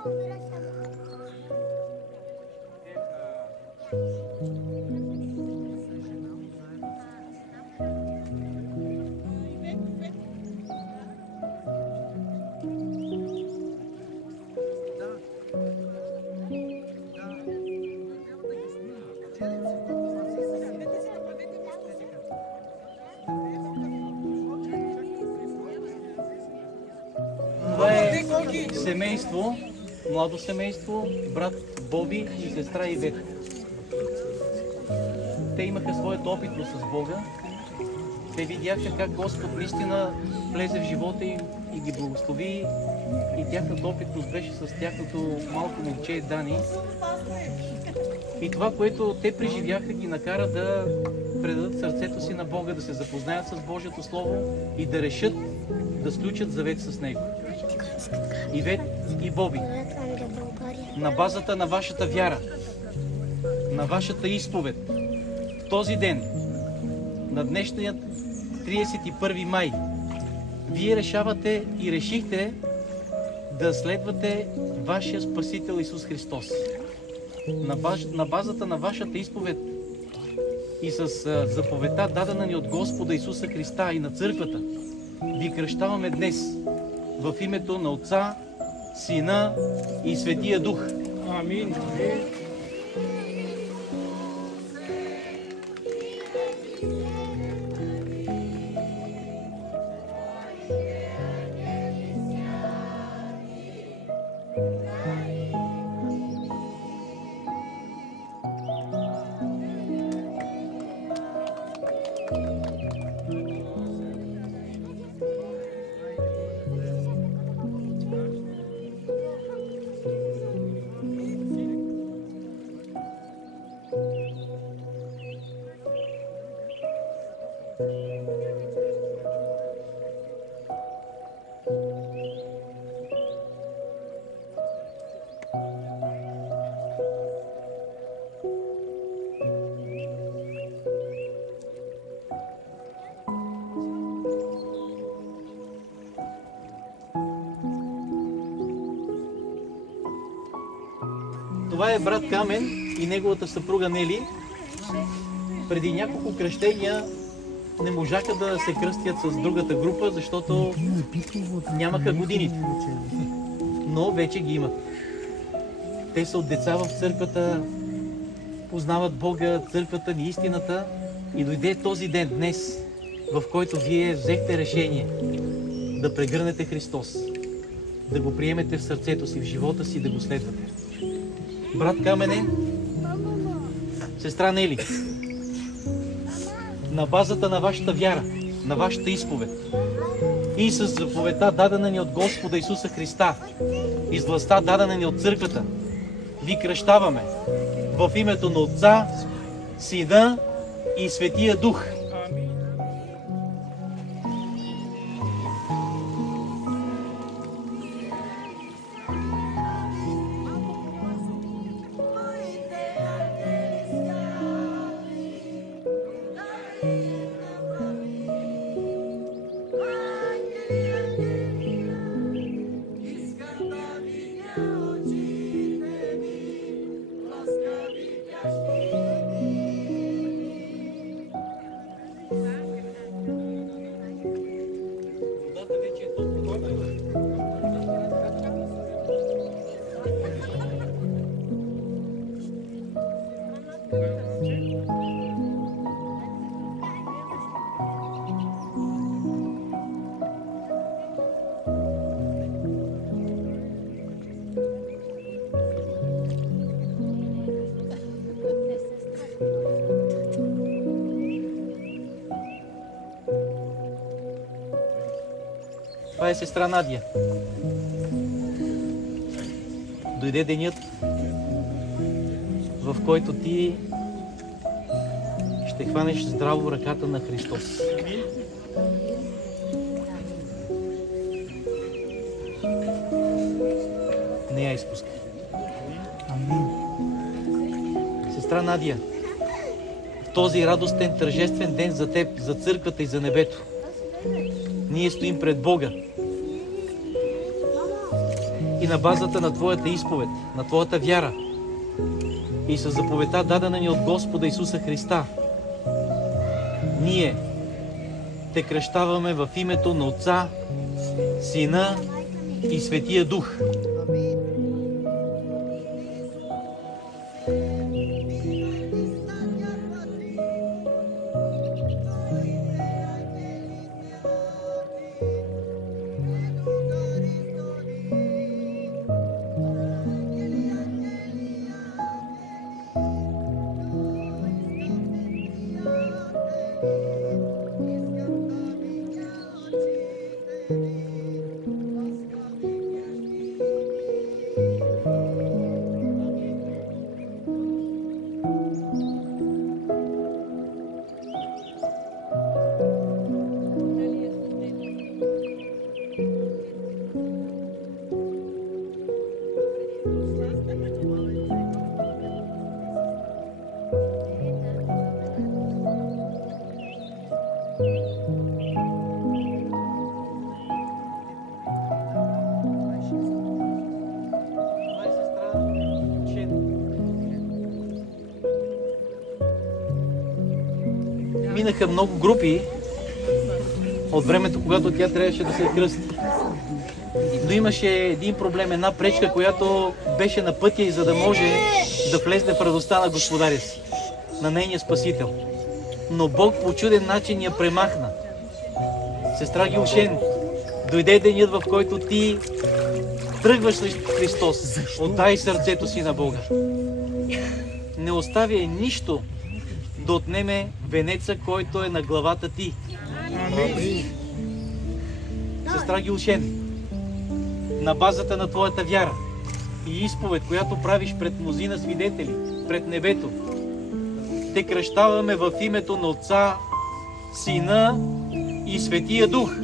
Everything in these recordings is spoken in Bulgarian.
Това е семейство, младо семейство, брат Боби и сестра Ивет. Те имаха своята опитност с Бога. Те видяха как Господ наистина влезе в живота им и ги благослови. И тяхната опитност беше с тяхното малко момче Дани. И това, което те преживяха, ги накара да предадат сърцето си на Бога, да се запознаят с Божието Слово и да решат да сключат завет с Него. Ивет и Боби, на базата на вашата вяра, на вашата изповед, в този ден, на днешният 31 май, вие решавате и решихте да следвате вашия Спасител Исус Христос. На базата на вашата изповед и с заповедта, дадена ни от Господа Исуса Христа и на Църквата, ви кръщаваме днес в името на Отца, Сина и Светия Дух. Амин. Това е брат Камен и неговата съпруга Нели. Преди няколко кръщения не можаха да се кръстят с другата група, защото нямаха годините. Но вече ги имат. Те са от деца в църквата, познават Бога, църквата ни, истината. И дойде този ден, днес, в който вие взехте решение да прегърнете Христос, да го приемете в сърцето си, в живота си, да го следвате. Брат Камене, сестра Нели, на базата на вашата вяра, на вашата изповед и с заповедта, дадена ни от Господа Исуса Христа и с властта, дадена ни от Църквата, ви кръщаваме в името на Отца, Сина и Светия Дух. Това е сестра Надя. Дойде денят, в който ти ще хванеш здраво ръката на Христос. Не я изпускай. Сестра Надя, в този радостен, тържествен ден за теб, за църквата и за небето, ние стоим пред Бога и на базата на Твоята изповед, на Твоята вяра и със заповедта, дадена ни от Господа Исуса Христа, ние Те кръщаваме в името на Отца, Сина и Светия Дух. Минаха много групи от времето, когато тя трябваше да се кръсти. Но имаше един проблем, една пречка, която беше на пътя и за да може да влезне в радостта на Господаря си, на нейния Спасител. Но Бог по чуден начин я премахна. Сестра Гилшен, дойде денят, в който ти тръгваш срещу Христос. Отдай сърцето си на Бога. Не оставяй нищо да отнеме венеца, който е на главата ти. Амин. Сестра Гилшен, на базата на твоята вяра и изповед, която правиш пред мнозина свидетели, пред небето, те кръщаваме в името на Отца, Сина и Светия Дух.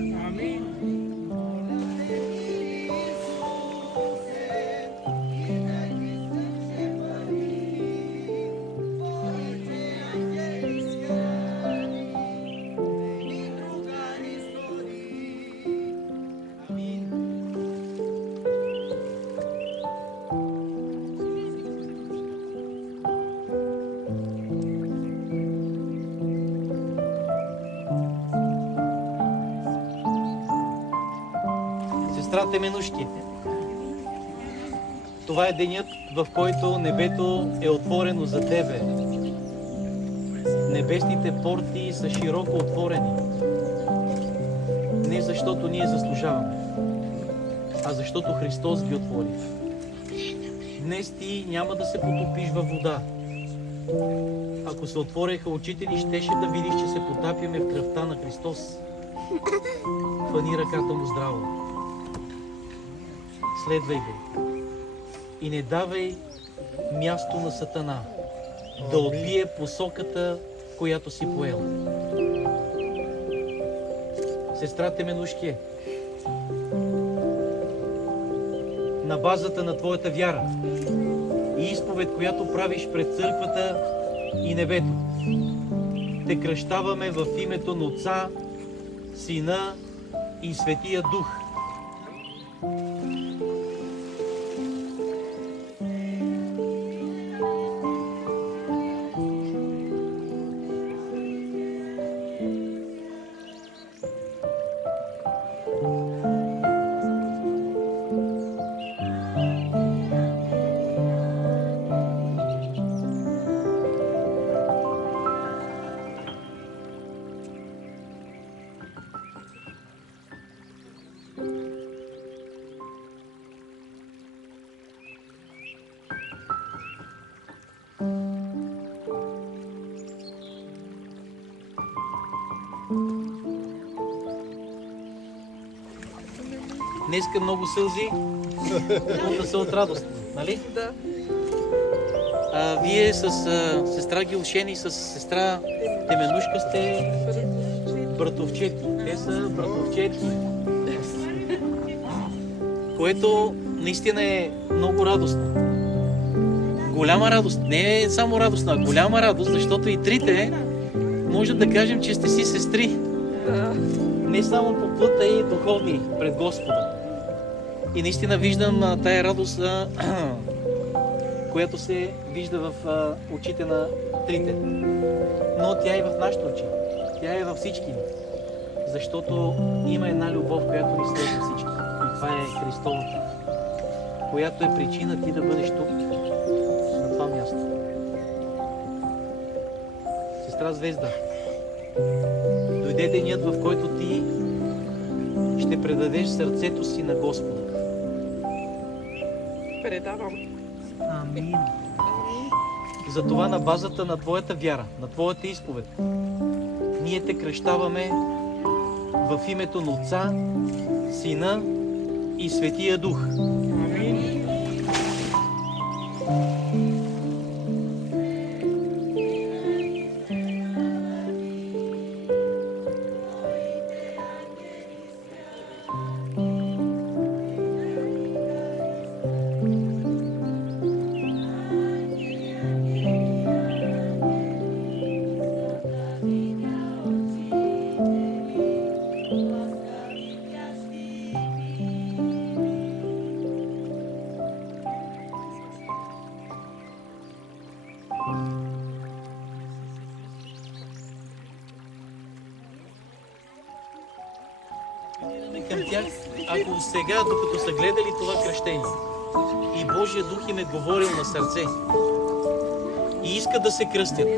Сестра Теменушки, това е денят, в който небето е отворено за тебе. Небесните порти са широко отворени. Не защото ние заслужаваме, а защото Христос ги отвори. Днес ти няма да се потопиш във вода. Ако се отвореха очите ни, щеше да видиш, че се потапяме в кръвта на Христос. Хвани ръката му здраво. Следвай го и не давай място на Сатана да отбие посоката, която си поела. Сестра Теменушки, на базата на твоята вяра и изповед, която правиш пред църквата и небето, те кръщаваме в името на Отца, Сина и Светия Дух. Днеска много сълзи, но да са от радост, нали? Да. Вие с сестра Гилшен и с сестра Теменушка сте братовчети. Те са братовчети. Което наистина е много радостно. Голяма радост. Не е само радостна, а голяма радост, защото и трите може да кажем, че сте си сестри. Да. Не само по плътта и духовни пред Господа. И наистина виждам тая радост, която се вижда в очите на трите. Но тя е в нашите очи. Тя е във всички ни. Защото има една любов, която ни следва всички. И това е Христовата, която е причина ти да бъдеш тук, на това място. Сестра Звезда, дойде денят, в който ти ще предадеш сърцето си на Господа. Предавам. Амин. Затова на базата на твоята вяра, на твоята изповед, ние те кръщаваме в името на Отца, Сина и Светия Дух. Амин. Към тях, ако сега, докато са гледали това кръщение и Божия Дух им е говорил на сърце и искат да се кръстят,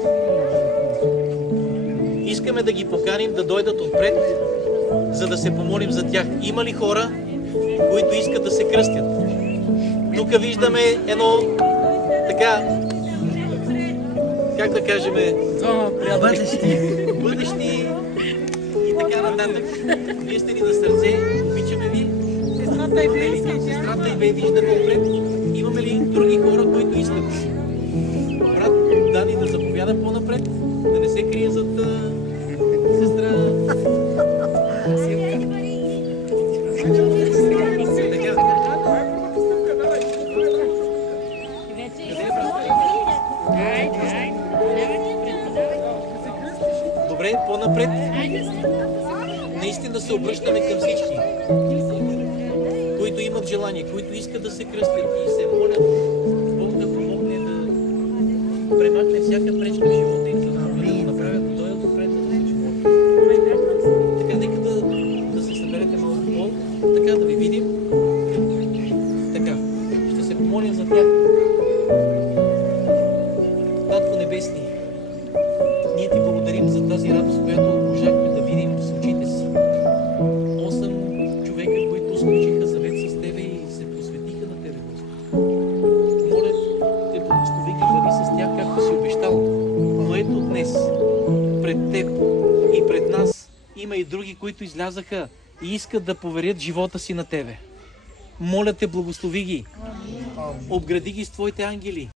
искаме да ги поканим да дойдат отпред, за да се помолим за тях. Има ли хора, които искат да се кръстят? Тук виждаме едно така, как да кажем, бъдещи и така нататък. Вие сте ни на сърце, обичаме ви. Сестрата и Бей. Сестрата и Бей виждаме отпред. Имаме ли други хора, които искат? Брат Дани да заповяда по-напред, да не се крие зад сестра Силка. Добре, по-напред. Наистина се обръщаме към всички, които имат желание, които искат да се кръстят и се молят Бог да помогне да премахне всяка пречка в живота им, за да могат да го направят, да дойдат отпред, за да се молят. Така, нека да се съберете малко пол, така да ви видим. Така, ще се помолим за тях. Татко Небесни, ние ти благодарим за тази радост, която можахме да видим с очите си. 8 човека, които сключиха завет с Тебе и се посветиха на Тебе, Господи. Моля Те, благослови ги, бъди с тях, както си обещал. Но ето днес, пред Теб и пред нас, има и други, които излязаха и искат да поверят живота си на Тебе. Моля Те, благослови ги. Обгради ги с Твоите ангели.